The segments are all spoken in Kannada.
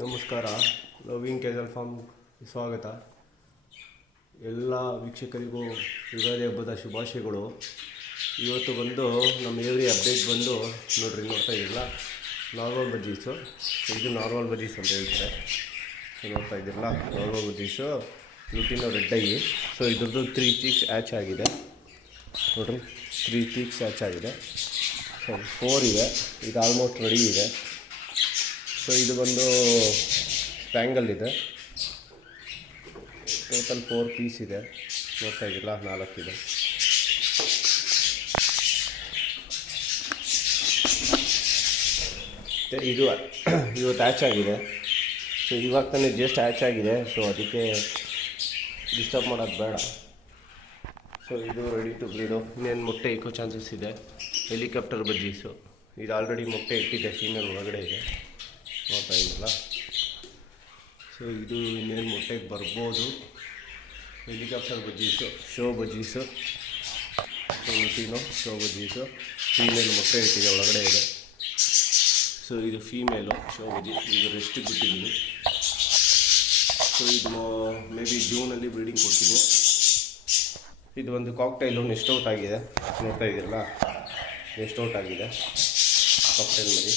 ನಮಸ್ಕಾರ. ಲವಿಂಗ್ ಕ್ಯಾಸಲ್ ಫಾರ್ಮ್ ಸ್ವಾಗತ. ಎಲ್ಲ ವೀಕ್ಷಕರಿಗೂ ಯುಗಾದಿ ಹಬ್ಬದ ಶುಭಾಶಯಗಳು. ಇವತ್ತು ಬಂದು ನಮ್ಮ ಎವ್ರಿ ಅಪ್ಡೇಟ್ ಬಂದು ನೋಡ್ತಾ ಇದ್ದಿಲ್ಲ, ನಾರ್ಮಲ್ ಬಜ್ಜೀಸು. ಇದು ನಾರ್ಮಲ್ ಬಜ್ಜೀಸ್ ಅಂತ ಹೇಳ್ತಾರೆ. ನೋಡ್ತಾ ಇದ್ದಿರಲ್ಲ, normal budgies lutino red eye. So ಇದ್ರದ್ದು 3 ಚೀಕ್ಸ್ ಹ್ಯಾಚ್ ಆಗಿದೆ ನೋಡ್ರಿ. 3 ಚೀಕ್ಸ್ ಹ್ಯಾಚ್ ಆಗಿದೆ. ಸೊ 4 ಇದೆ, ಇದು ಆಲ್ಮೋಸ್ಟ್ ರೆಡಿ ಇದೆ. ಸೊ ಇದು ಬಂದು ಸ್ಪ್ಯಾಂಗಲ್ ಇದೆ. ಟೋಟಲ್ 4 ಪೀಸ್ ಇದೆ. ನೋಡ್ತಾ ಇದ್ದಿಲ್ಲ, 4 ಇದೆ. ಇದು ಇವತ್ತು ಹ್ಯಾಚ್ ಆಗಿದೆ. ಸೊ ಇವಾಗ ತಾನೇ ಜಸ್ಟ್ ಹ್ಯಾಚ್ ಆಗಿದೆ. ಸೊ ಅದಕ್ಕೆ ಡಿಸ್ಟರ್ಬ್ ಮಾಡೋದು ಬೇಡ. ಸೊ ಇದು ರೆಡಿ ಟು ಬ್ರೀಡು. ಇನ್ನೇನು ಮೊಟ್ಟೆ ಇಕ್ಕೋ ಚಾನ್ಸಸ್ ಇದೆ. ಹೆಲಿಕಾಪ್ಟರ್ ಬಜ್ಜೀಸು. ಇದು ಆಲ್ರೆಡಿ ಮೊಟ್ಟೆ ಇಟ್ಟಿದೆ, ಫೀಮೇಲ್ ಒಳಗಡೆ ಇದೆ. ನೋಡ್ತಾ ಇದ್ದಿಲ್ಲ. ಸೊ ಇದು ಇನ್ನೇನು ಮೊಟ್ಟೆಗೆ ಬರ್ಬೋದು. Helicopter budgies, show budgies, lutino show budgies. Female ಮೊಟ್ಟೆ ಇಟ್ಟಿದೆ, ಒಳಗಡೆ ಇದೆ. ಸೊ ಇದು ಫೀಮೇಲು ಶೋ ಬಜ್ಜಿ. ಇದು ರೆಸ್ಟಿಗೆ ಬಿಟ್ಟಿದ್ದೀನಿ. ಸೊ ಇದು ಮೇ ಬಿ ಜೂನಲ್ಲಿ ಬ್ರೀಡಿಂಗ್ ಕೊಡ್ತೀನಿ. ಇದು ಒಂದು ಕಾಕ್ಟೈಲು ನೆಸ್ಟ್ ಔಟ್ ಆಗಿದೆ. ನೋಡ್ತಾ ಇದ್ದೀರಲ್ಲ, ನೆಸ್ಟ್ ಔಟ್ ಆಗಿದೆ ಕಾಕ್ಟೈಲ್ ಮರಿ.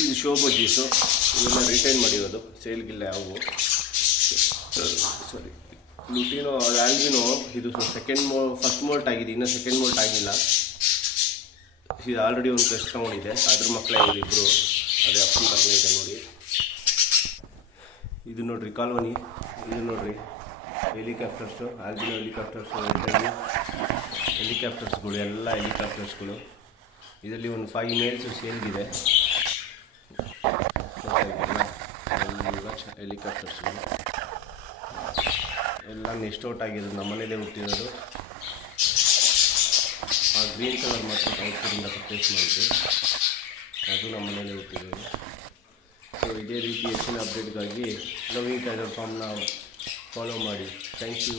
ಇದು ಶೋ ಬಜ್ಜೀಸು. ಇವೆಲ್ಲ ರಿಟೈನ್ ಮಾಡಿರೋದು, ಸೇಲ್ಗಿಲ್ಲ ಯಾವುವು. ಸಾರಿ, ಲುಟಿನೋ ಆಲ್ಬಿನೋ ಇದು ಫಸ್ಟ್ ಮೋಲ್ಟ್ ಆಗಿದೆ, ಇನ್ನೂ ಸೆಕೆಂಡ್ ಮೋಲ್ಟ್ ಆಗಿಲ್ಲ. ಇದು ಆಲ್ರೆಡಿ ಒಂದು ಟೆಸ್ಟ್ ತೊಗೊಂಡಿದೆ, ಅದ್ರ ಮಕ್ಕಳೇ ಇಬ್ಬರು. ಅದೇ ಅಪ್ಪನ ತಗೊಂಡಿದೆ ನೋಡಿ. ಇದು ನೋಡ್ರಿ ಕಾಲ್ವನಿ. ಇದು ನೋಡ್ರಿ ಹೆಲಿಕಾಪ್ಟರ್ಸು, ಆಲ್ಬಿನೋ ಹೆಲಿಕಾಪ್ಟರ್ಸು, ಹೆಲಿಕಾಪ್ಟರ್ಸ್ಗಳು, ಎಲ್ಲ ಹೆಲಿಕಾಪ್ಟರ್ಸ್ಗಳು. ಇದರಲ್ಲಿ ಒಂದು 5 ಮೇಲ್ಸು ಸೇಲ್ಗಿದೆ. ಹೆಲಿಕಾಪ್ಟರ್ಸ್ಗಳು ಎಲ್ಲ ನೆಸ್ಟ್ ಔಟ್ ಆಗಿರೋದು, ನಮ್ಮನೇಲೇ ಹುಟ್ಟಿರೋದು. ಆ ಗ್ರೀನ್ ಕಲರ್ ಮಾತ್ರ ಔಟ್ಫಿಟ್ಟಿಂದ ಪರ್ಚೇಸ್ ಮಾಡಿದ್ದು, ಅದು ನಮ್ಮನೇಲೇ ಹುಟ್ಟಿರೋದು. ಸೊ ಇದೇ ರೀತಿ ಹೆಚ್ಚಿನ ಅಪ್ಡೇಟ್ಗಾಗಿ ಲವಿಂಗ್ ಕ್ಯಾಸಲ್ ಫಾರ್ಮ್ನ ಫಾಲೋ ಮಾಡಿ. Thank you.